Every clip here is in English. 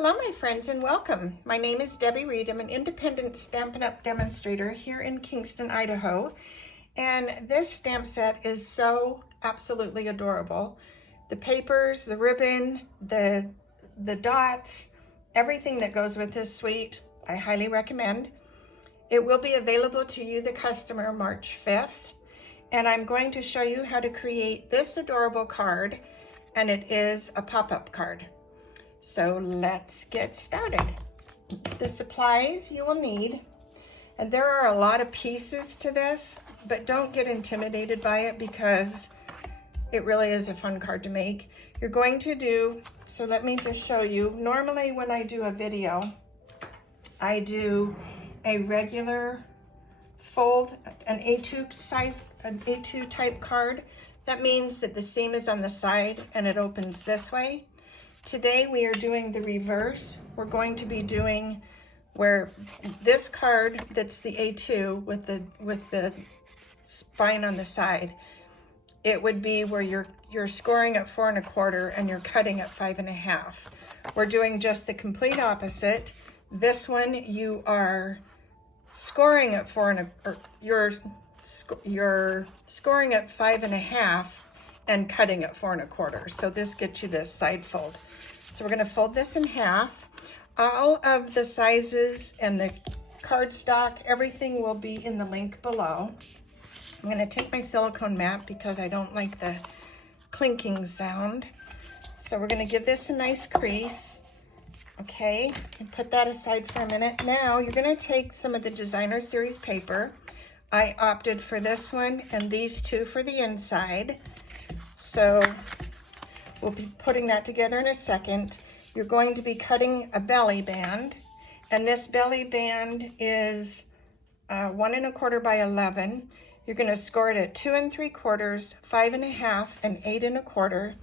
Hello my friends and welcome. My name is Debbie Reed. I'm an independent Stampin' Up! Demonstrator here in Kingston, Idaho. And this stamp set is so absolutely adorable. The papers, the ribbon, the dots, everything that goes with this suite, I highly recommend. It will be available to you, the customer, March 5th. And I'm going to show you how to create this adorable card, and it is a pop-up card. So let's get started. The supplies you will need, and there are a lot of pieces to this, but don't get intimidated by it because it really is a fun card to make. You're going to do, so let me just show you. Normally when I do a video, I do a regular fold, an A2 size, an A2 type card. That means that the seam is on the side and it opens this way. Today we are doing the reverse. We're going to be doing where this card that's the A2 with the spine on the side, it would be where you're scoring at 4 1/4 and you're cutting at 5 1/2. We're doing just the complete opposite. This one you are scoring at 4 you're scoring at 5 1/2 and cutting at 4 1/4. So this gets you this side fold. So we're going to fold this in half. All of the sizes and the cardstock, everything will be in the link below. I'm going to take my silicone mat because I don't like the clinking sound. So we're going to give this a nice crease. Okay, and put that aside for a minute. Now you're going to take some of the designer series paper. I opted for this one and these two for the inside. So we'll be putting that together in a second. You're going to be cutting a belly band, and this belly band is 1 1/4 by 11. You're going to score it at 2 3/4, 5 1/2, and 8 1/4.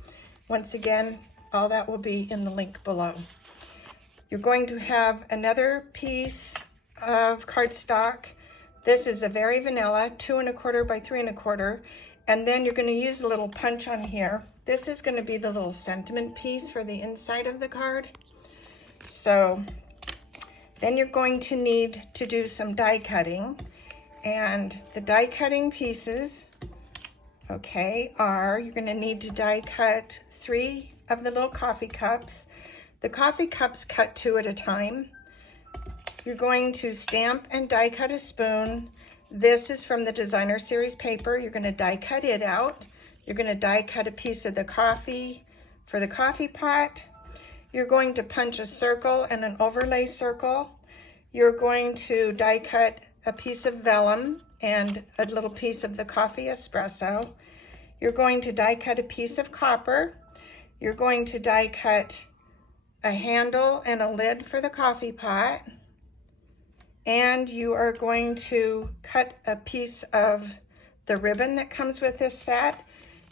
Once again, all that will be in the link below. You're going to have another piece of cardstock. This is a very vanilla, 2 1/4 by 3 1/4. And then you're going to use a little punch on here. This is going to be the little sentiment piece for the inside of the card. So then you're going to need to do some die cutting. And the die cutting pieces, okay, you're going to need to die cut 3 of the little coffee cups. The coffee cups cut 2 at a time. You're going to stamp and die cut a spoon. This is from the designer series paper. You're going to die cut it out. You're going to die cut a piece of the coffee for the coffee pot. You're going to punch a circle and an overlay circle. You're going to die cut a piece of vellum and a little piece of the coffee espresso. You're going to die cut a piece of copper. You're going to die cut a handle and a lid for the coffee pot. And you are going to cut a piece of the ribbon that comes with this set.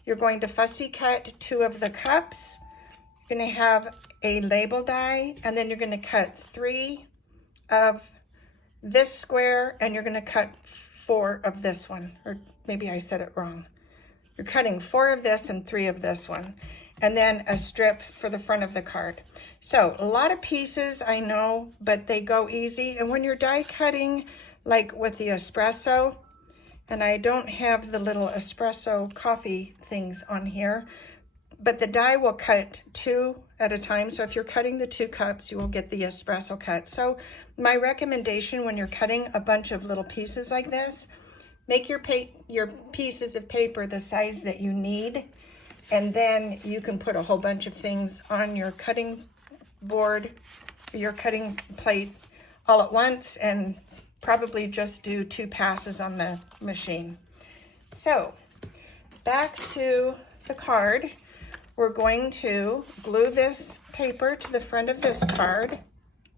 You're going to fussy cut 2 of the cups. You're going to have a label die, and then you're going to cut 3 of this square, and you're going to cut 4 of this one. Or maybe I said it wrong. You're cutting 4 of this and 3 of this one. And then a strip for the front of the card. So a lot of pieces, I know, but they go easy. And when you're die cutting, like with the espresso, and I don't have the little espresso coffee things on here, but the die will cut 2 at a time. So if you're cutting the 2 cups, you will get the espresso cut. So my recommendation when you're cutting a bunch of little pieces like this, make your pieces of paper the size that you need. And then you can put a whole bunch of things on your cutting board, your cutting plate all at once, and probably just do 2 passes on the machine. So back to the card. We're going to glue this paper to the front of this card.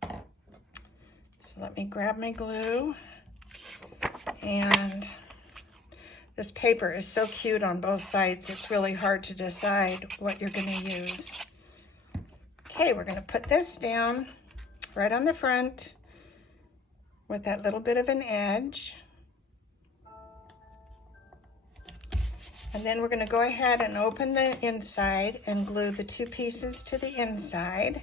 So let me grab my glue. And this paper is so cute on both sides, it's really hard to decide what you're going to use. Okay, we're going to put this down right on the front with that little bit of an edge. And then we're going to go ahead and open the inside and glue the 2 pieces to the inside.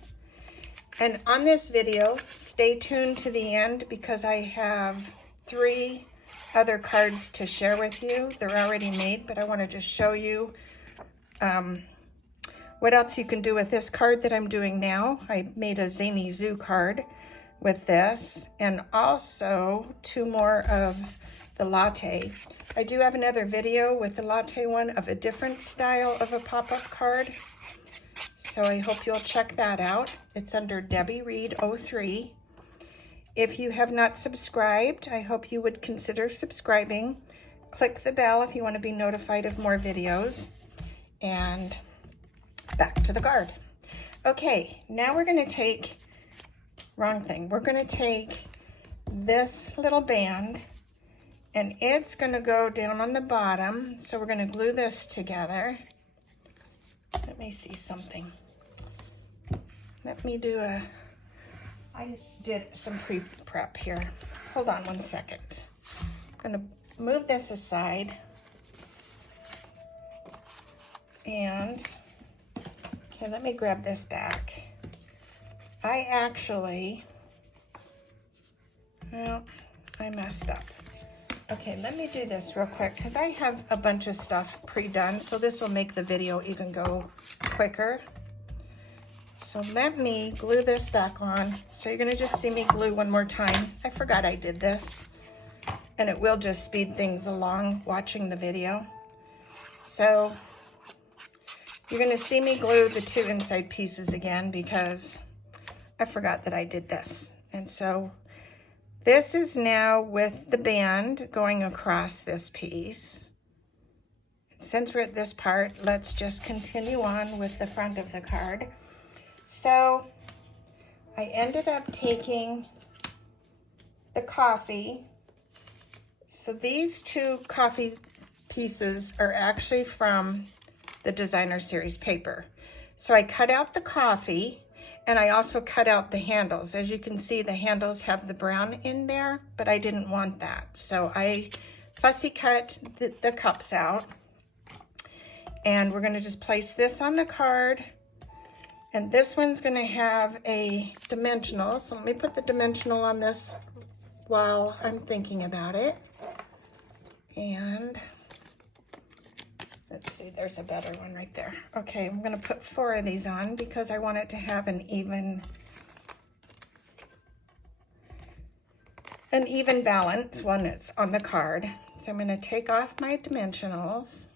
And on this video, stay tuned to the end because I have 3 other cards to share with you. They're already made, but I want to just show you what else you can do with this card that I'm doing now. I made a Zany Zoo card with this, and also 2 more of the latte. I do have another video with the latte one of a different style of a pop-up card. So I hope you'll check that out. It's under Debbie Reed 03. If you have not subscribed, I hope you would consider subscribing. Click the bell if you want to be notified of more videos. And back to the card. Okay, now we're going to take, wrong thing, we're going to take this little band and it's going to go down on the bottom. So we're going to glue this together. Let me see something. Let me do I did some pre-prep here. Hold on one second. I'm going to move this aside. And, okay, let me grab this back. I actually, well, I messed up. Okay, let me do this real quick because I have a bunch of stuff pre-done, so this will make the video even go quicker. So let me glue this back on. So you're gonna just see me glue one more time. I forgot I did this, and it will just speed things along watching the video. So you're gonna see me glue the 2 inside pieces again because I forgot that I did this. And so this is now with the band going across this piece. Since we're at this part, let's just continue on with the front of the card. So I ended up taking the coffee. So these 2 coffee pieces are actually from the Designer Series paper. So I cut out the coffee. And I also cut out the handles. As you can see, the handles have the brown in there, but I didn't want that. So I fussy cut the cups out. And we're gonna just place this on the card. And this one's gonna have a dimensional. So let me put the dimensional on this while I'm thinking about it. And let's see, there's a better one right there. Okay, I'm gonna put 4 of these on because I want it to have an even balance when it's on the card. So I'm gonna take off my dimensionals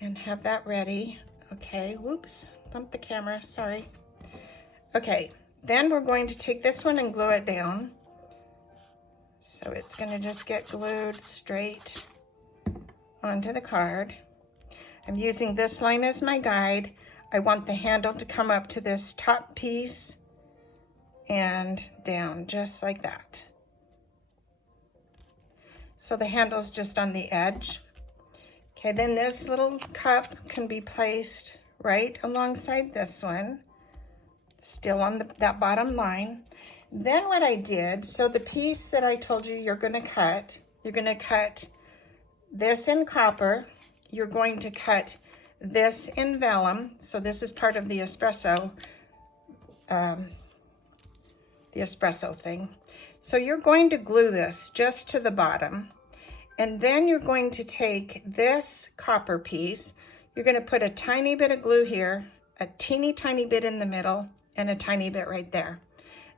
and have that ready. Okay, whoops, bumped the camera, sorry. Okay, then we're going to take this one and glue it down. So it's gonna just get glued straight onto the card. I'm using this line as my guide. I want the handle to come up to this top piece and down, just like that. So the handle's just on the edge. Okay, then this little cup can be placed right alongside this one, still on that bottom line. Then what I did, so the piece that I told you you're gonna cut this in copper, you're going to cut this in vellum, so this is part of the espresso thing. So you're going to glue this just to the bottom, and then you're going to take this copper piece, you're gonna put a tiny bit of glue here, a teeny tiny bit in the middle, and a tiny bit right there.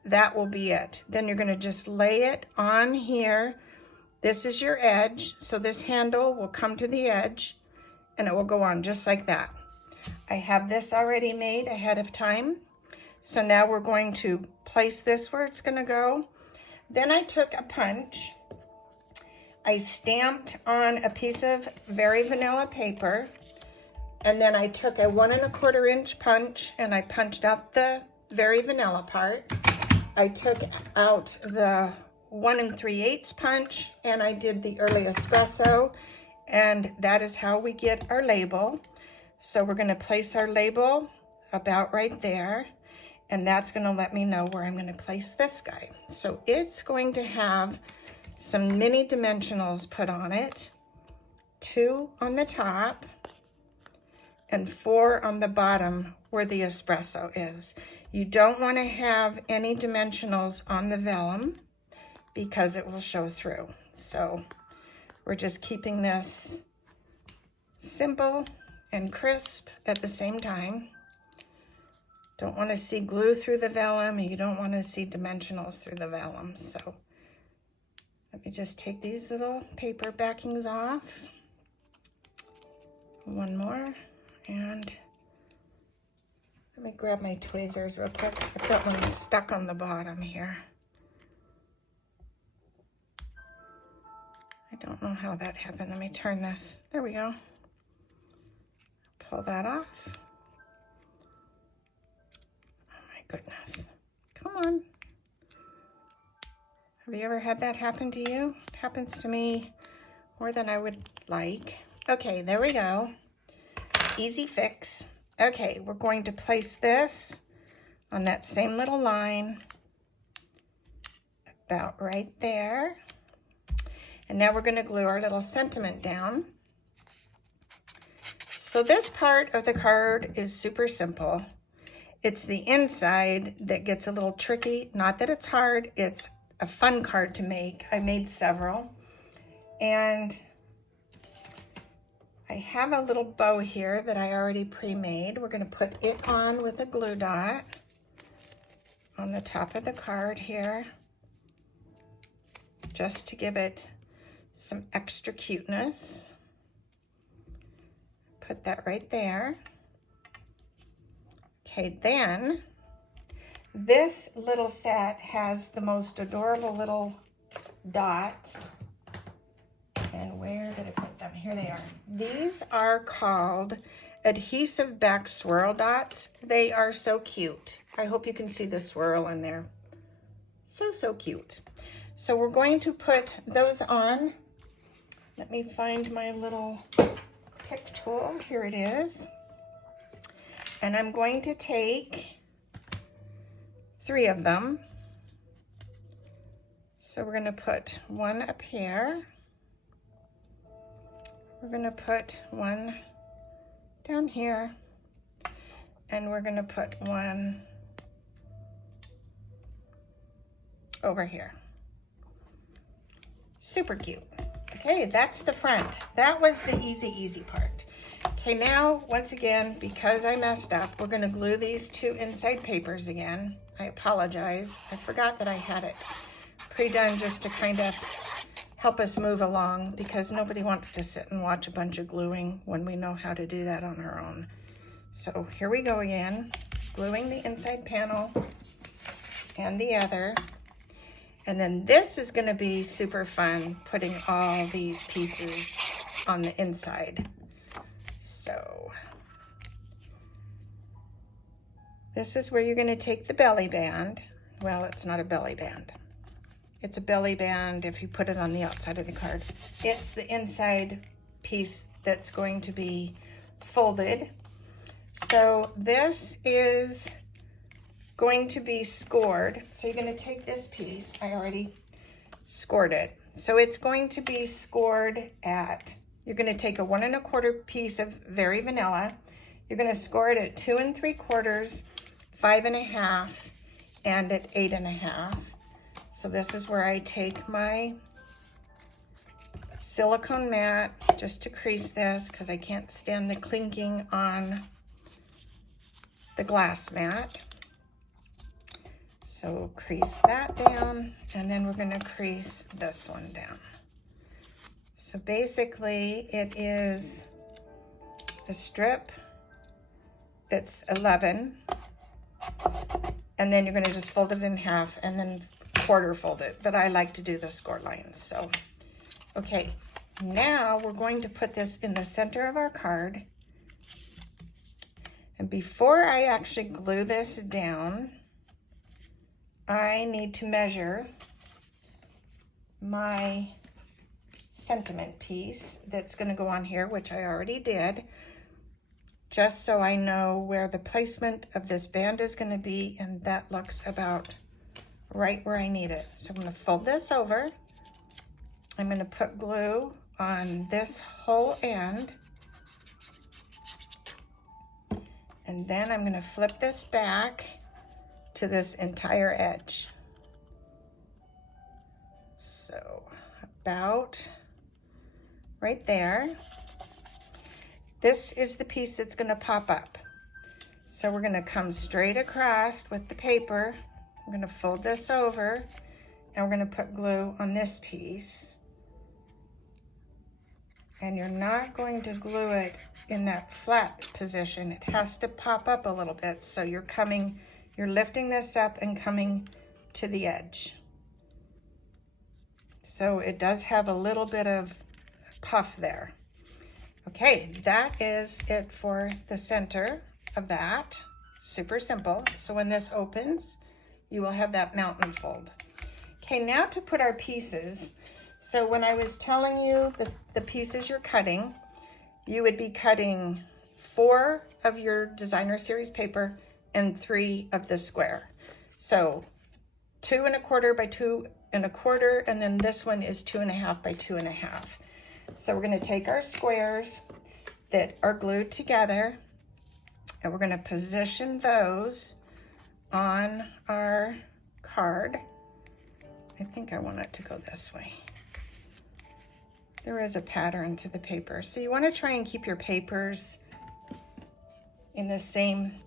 That will be it. Then you're gonna just lay it on here. This is your edge, so this handle will come to the edge and it will go on just like that. I have this already made ahead of time. So now we're going to place this where it's gonna go. Then I took a punch. I stamped on a piece of very vanilla paper, and then I took a 1 1/4 inch punch and I punched out the very vanilla part. I took out the 1 3/8 punch and I did the Early Espresso, and that is how we get our label. So we're gonna place our label about right there, and that's gonna let me know where I'm gonna place this guy. So it's going to have some mini dimensionals put on it, 2 on the top, and 4 on the bottom where the espresso is. You don't want to have any dimensionals on the vellum because it will show through. So we're just keeping this simple and crisp at the same time. Don't want to see glue through the vellum, and you don't want to see dimensionals through the vellum. So let me just take these little paper backings off. One more, and let me grab my tweezers real quick. I've got one stuck on the bottom here. I don't know how that happened. Let me turn this. There we go. Pull that off. Oh my goodness. Come on. Have you ever had that happen to you? It happens to me more than I would like. Okay, there we go. Easy fix. Okay, we're going to place this on that same little line about right there. And now we're going to glue our little sentiment down. So this part of the card is super simple. It's the inside that gets a little tricky. Not that it's hard, it's a fun card to make. I made several. And I have a little bow here that I already pre-made. We're going to put it on with a glue dot on the top of the card here, just to give it some extra cuteness. Put that right there. Okay, then this little set has the most adorable little dots. And where did I put them? Here they are. These are called adhesive back swirl dots. They are so cute. I hope you can see the swirl in there. So cute. So we're going to put those on. Let me find my little pick tool. Here it is. And I'm going to take 3 of them. So we're going to put one up here. We're going to put one down here. And we're going to put one over here. Super cute. Okay, that's the front. That was the easy part. Okay, now, once again, because I messed up, we're going to glue these 2 inside papers again. I apologize. I forgot that I had it pre-done just to kind of help us move along, because nobody wants to sit and watch a bunch of gluing when we know how to do that on our own. So here we go again, gluing the inside panel and the other. And then this is going to be super fun, putting all these pieces on the inside. So this is where you're going to take the belly band. Well, it's not a belly band. It's a belly band if you put it on the outside of the card. It's the inside piece that's going to be folded. So this is going to be scored. So you're going to take this piece. I already scored it. So it's going to be scored at, you're going to take a 1 1/4 piece of Very Vanilla. You're going to score it at 2 3/4, 5 1/2, and at 8 1/2. So this is where I take my silicone mat just to crease this, because I can't stand the clinking on the glass mat. So crease that down, and then we're going to crease this one down. So basically it is a strip that's 11, and then you're going to just fold it in half and then quarter fold it, but I like to do the score lines. So okay, now we're going to put this in the center of our card, and before I actually glue this down, I need to measure my sentiment piece that's going to go on here, which I already did, just so I know where the placement of this band is going to be, and that looks about right where I need it. So I'm going to fold this over. I'm going to put glue on this whole end, And then I'm gonna flip this back to this entire edge. So about right there. This is the piece that's gonna pop up. So we're gonna come straight across with the paper. I'm gonna fold this over and we're gonna put glue on this piece. And you're not going to glue it in that flat position. It has to pop up a little bit. So you're lifting this up and coming to the edge. So it does have a little bit of puff there. Okay, that is it for the center of that. Super simple. So when this opens, you will have that mountain fold. Okay, now to put our pieces. So when I was telling you the pieces you're cutting, you would be cutting 4 of your designer series paper and 3 of the square. So 2 1/4 by 2 1/4, and then this one is 2 1/2 by 2 1/2. So we're gonna take our squares that are glued together and we're gonna position those on our card. I think I want it to go this way. There is a pattern to the paper. So you want to try and keep your papers in the same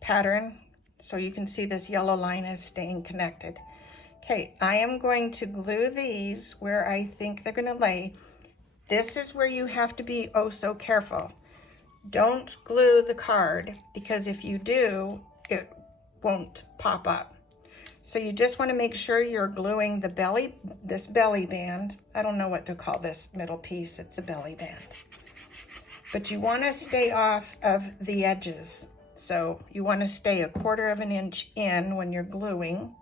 pattern. So you can see this yellow line is staying connected. Okay, I am going to glue these where I think they're going to lay. This is where you have to be oh so careful. Don't glue the card, because if you do, it won't pop up. So you just want to make sure you're gluing this belly band. I don't know what to call this middle piece. It's a belly band. But you want to stay off of the edges. So you want to stay 1/4 of an inch in when you're gluing,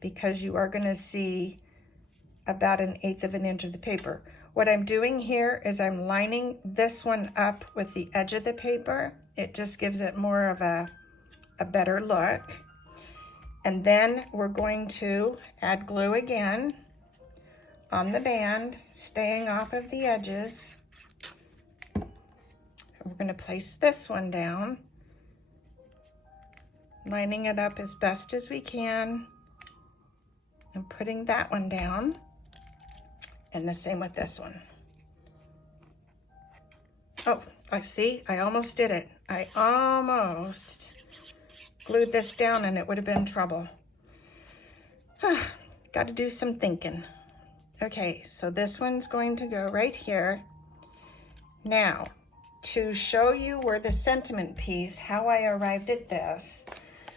because you are going to see about 1/8 of an inch of the paper. What I'm doing here is I'm lining this one up with the edge of the paper. It just gives it more of a better look. And then we're going to add glue again on the band, staying off of the edges. We're going to place this one down, lining it up as best as we can, and putting that one down. And the same with this one. Oh, I see, I almost did it. I almost glued this down and it would have been trouble. Got to do some thinking. Okay, so this one's going to go right here. Now, to show you where the sentiment piece, how I arrived at this.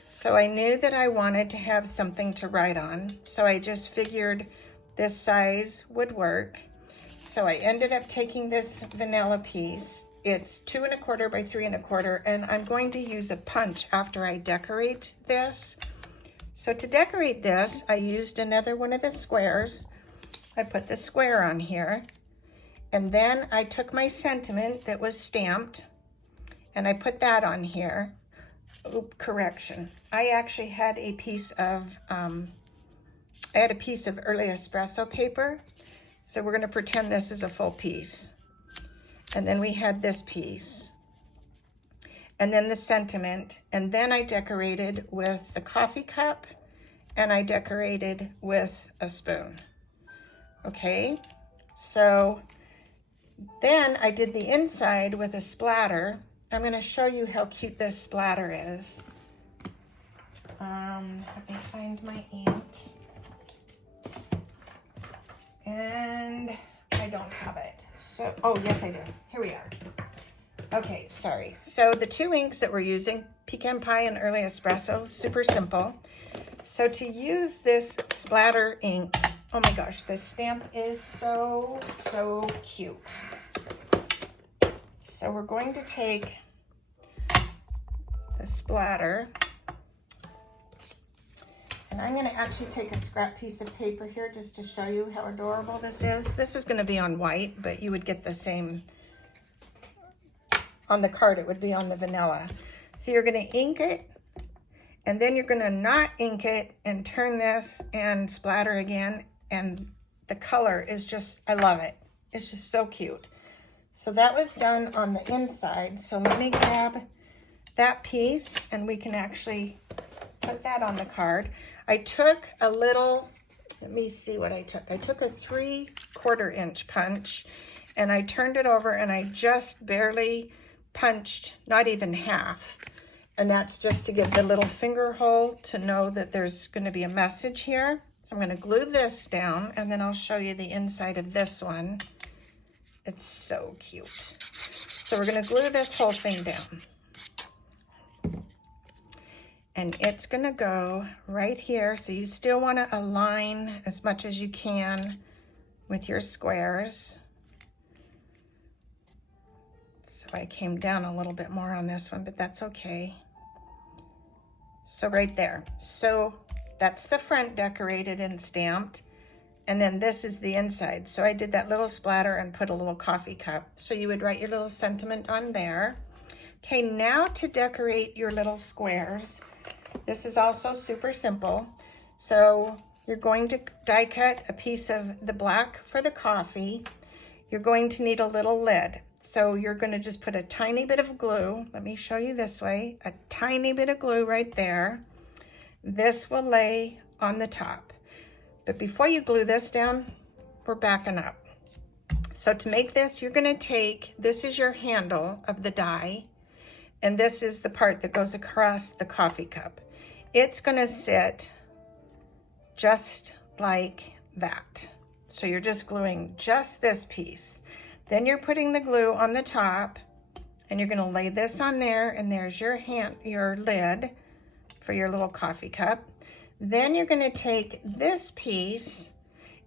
So I knew that I wanted to have something to write on. So I just figured this size would work. So I ended up taking this vanilla piece. It's 2 1/4 by 3 1/4, and I'm going to use a punch after I decorate this. So to decorate this, I used another one of the squares. I put the square on here, and then I took my sentiment that was stamped, and I put that on here. Oop, correction. I actually had a piece of, Early Espresso paper. So we're gonna pretend this is a full piece. And then we had this piece, and then the sentiment, and then I decorated with the coffee cup, and I decorated with a spoon. Okay, so then I did the inside with a splatter. I'm going to show you how cute this splatter is. Let me find my ink. And I don't have it. So, oh, yes, I do. Here we are. Okay, sorry. So the 2 inks that we're using, Pecan Pie and Early Espresso, super simple. So to use this splatter ink, oh my gosh, this stamp is so, so cute. So we're going to take the splatter, and I'm going to actually take a scrap piece of paper here just to show you how adorable this is. This is going to be on white, but you would get the same on the card. It would be on the vanilla. So you're going to ink it, and then you're going to not ink it and turn this and splatter again. And the color is just, I love it. It's just so cute. So that was done on the inside. So let me grab that piece, and we can actually put that on the card. I took a little, let me see what I took. I took a 3/4 inch punch, and I turned it over, and I just barely punched, not even half. And that's just to give the little finger hole to know that there's going to be a message here. So I'm going to glue this down, and then I'll show you the inside of this one. It's so cute. So we're going to glue this whole thing down. And it's going to go right here. So you still want to align as much as you can with your squares. So I came down a little bit more on this one, but that's okay. So right there. So that's the front decorated and stamped. And then this is the inside. So I did that little splatter and put a little coffee cup. So you would write your little sentiment on there. Okay, now to decorate your little squares. This is also super simple. So you're going to die cut a piece of the black for the coffee. You're going to need a little lid. So you're going to just put a tiny bit of glue. Let me show you this way. A tiny bit of glue right there. This will lay on the top. But before you glue this down, we're backing up. So to make this, you're going to take, this is your handle of the die, and this is the part that goes across the coffee cup. It's going to sit just like that. So you're just gluing just this piece. Then you're putting the glue on the top, and you're going to lay this on there, and there's your lid for your little coffee cup. Then you're going to take this piece,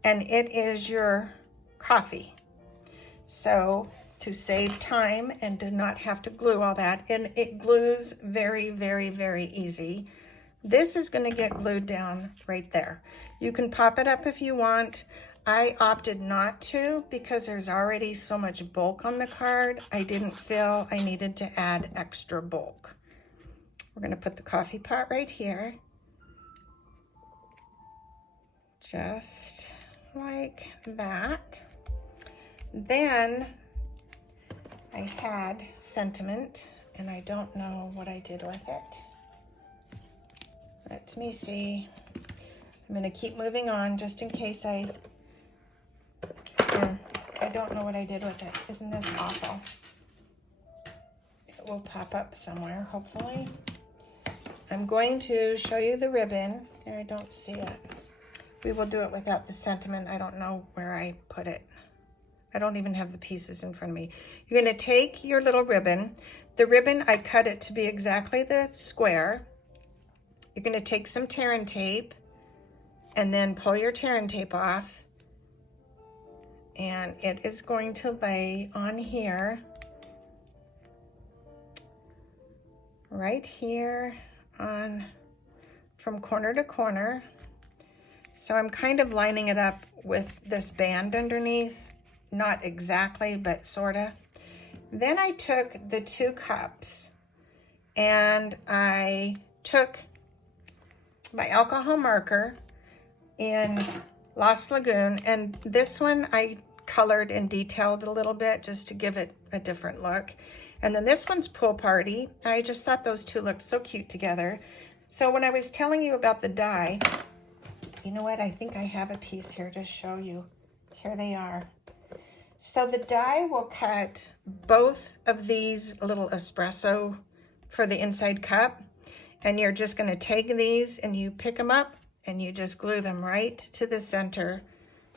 and it is your coffee. So to save time and to not have to glue all that, and it glues very, very, very easy. This is going to get glued down right there. You can pop it up if you want. I opted not to because there's already so much bulk on the card. I didn't feel I needed to add extra bulk. We're going to put the coffee pot right here. Just like that. Then I had sentiment, and I don't know what I did with it. Let me see. I'm going to keep moving on just in case I don't know what I did with it. Isn't this awful? It will pop up somewhere, hopefully. I'm going to show you the ribbon. I don't see it. We will do it without the sentiment. I don't know where I put it. I don't even have the pieces in front of me. You're going to take your little ribbon. The ribbon, I cut it to be exactly the square. You're going to take some tear and tape, and then pull your tear and tape off. And it is going to lay on here, right here, on from corner to corner. So I'm kind of lining it up with this band underneath, not exactly, but sorta. Then I took the 2 cups, and I took my alcohol marker in Lost Lagoon, and this one I colored and detailed a little bit just to give it a different look. And then this one's Pool Party. I just thought those two looked so cute together. So when I was telling you about the die, you know what? I think I have a piece here to show you. Here they are. So the die will cut both of these little espresso for the inside cup. And you're just going to take these and you pick them up and you just glue them right to the center.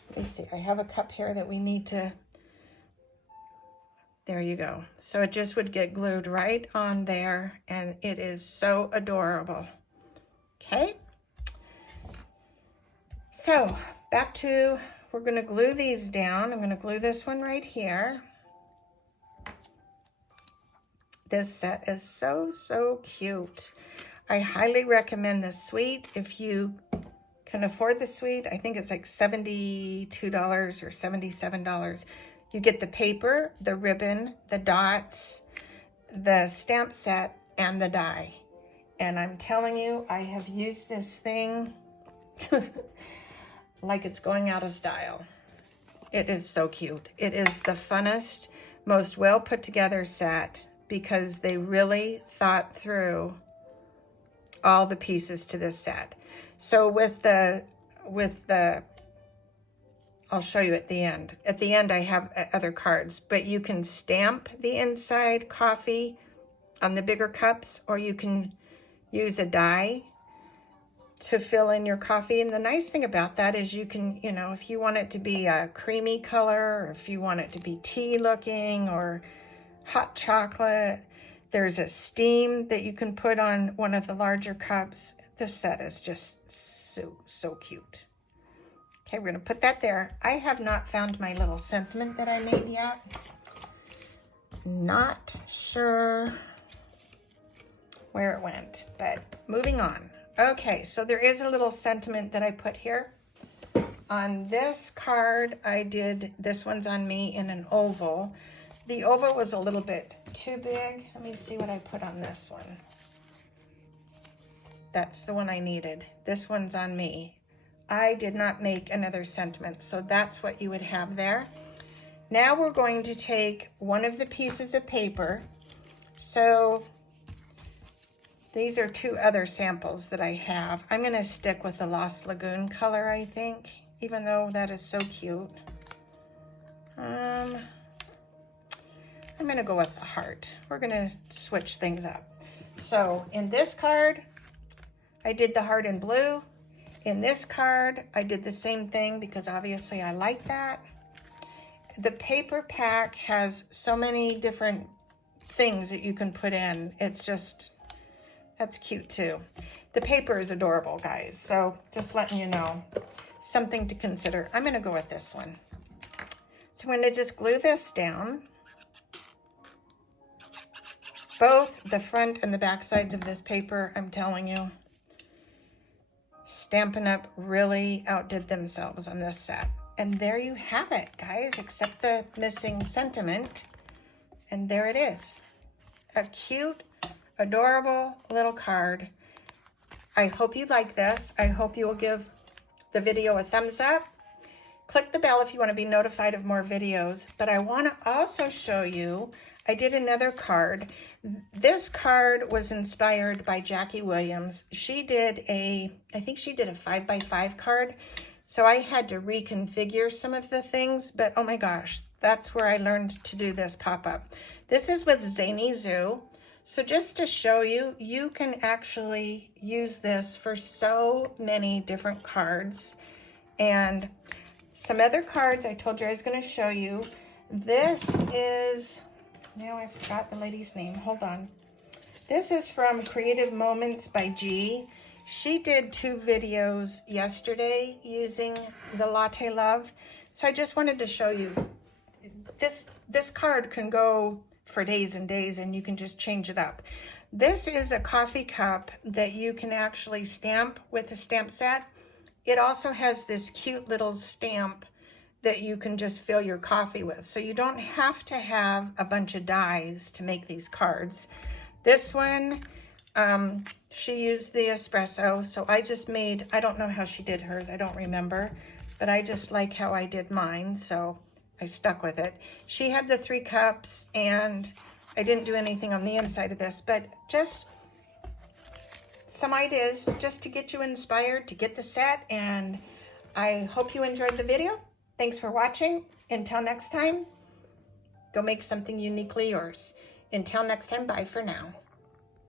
Let me see. I have a cup here that we need to... There you go. So it just would get glued right on there, and it is so adorable. Okay. So back to, we're going to glue these down. I'm going to glue this one right here. This set is so, so cute. I highly recommend this suite. If you can afford the suite, I think it's like $72 or $77. You get the paper, the ribbon, the dots, the stamp set, and the die. And I'm telling you, I have used this thing like it's going out of style. It is so cute. It is the funnest, most well put together set, because they really thought through all the pieces to this set. So with the, I'll show you at the end. At the end, I have other cards, but you can stamp the inside coffee on the bigger cups, or you can use a die to fill in your coffee. And the nice thing about that is you can, you know, if you want it to be a creamy color, or if you want it to be tea looking or hot chocolate, there's a steam that you can put on one of the larger cups. This set is just so cute. Okay, we're gonna put that there. I have not found my little sentiment that I made yet. Not sure where it went, but moving on. Okay, so there is a little sentiment that I put here. On this card, I did, this one's on me in an oval. The oval was a little bit too big. Let me see what I put on this one. That's the one I needed. This one's on me. I did not make another sentiment, so that's what you would have there. Now we're going to take one of the pieces of paper. So these are two other samples that I have. I'm gonna stick with the Lost Lagoon color, I think, even though that is so cute. I'm gonna go with the heart. We're gonna switch things up. So in this card, I did the heart in blue. In this card, I did the same thing because obviously I like that. The paper pack has so many different things that you can put in. It's just, that's cute too. The paper is adorable, guys. So just letting you know, something to consider. I'm gonna go with this one. So I'm gonna just glue this down. Both the front and the back sides of this paper, I'm telling you, Stampin' Up! Really outdid themselves on this set. And there you have it, guys, except the missing sentiment. And there it is. A cute, adorable little card. I hope you like this. I hope you will give the video a thumbs up. Click the bell if you want to be notified of more videos. But I want to also show you, I did another card. This card was inspired by Jackie Williams. She did I think she did a 5x5 card. So I had to reconfigure some of the things, but oh my gosh, that's where I learned to do this pop-up. This is with Zany Zoo. So just to show you, you can actually use this for so many different cards. And some other cards I told you I was going to show you. This is, now I forgot the lady's name. Hold on. This is from Creative Moments by G. She did 2 videos yesterday using the Latte Love. So I just wanted to show you. This card can go for days and days, and you can just change it up. This is a coffee cup that you can actually stamp with the stamp set. It also has this cute little stamp that you can just fill your coffee with. So you don't have to have a bunch of dies to make these cards. This one, she used the espresso. So I just made, I don't know how she did hers, I don't remember, but I just like how I did mine. So I stuck with it. She had the 3 cups, and I didn't do anything on the inside of this, but just some ideas just to get you inspired to get the set. And I hope you enjoyed the video. Thanks for watching. Until next time, go make something uniquely yours. Until next time, bye for now.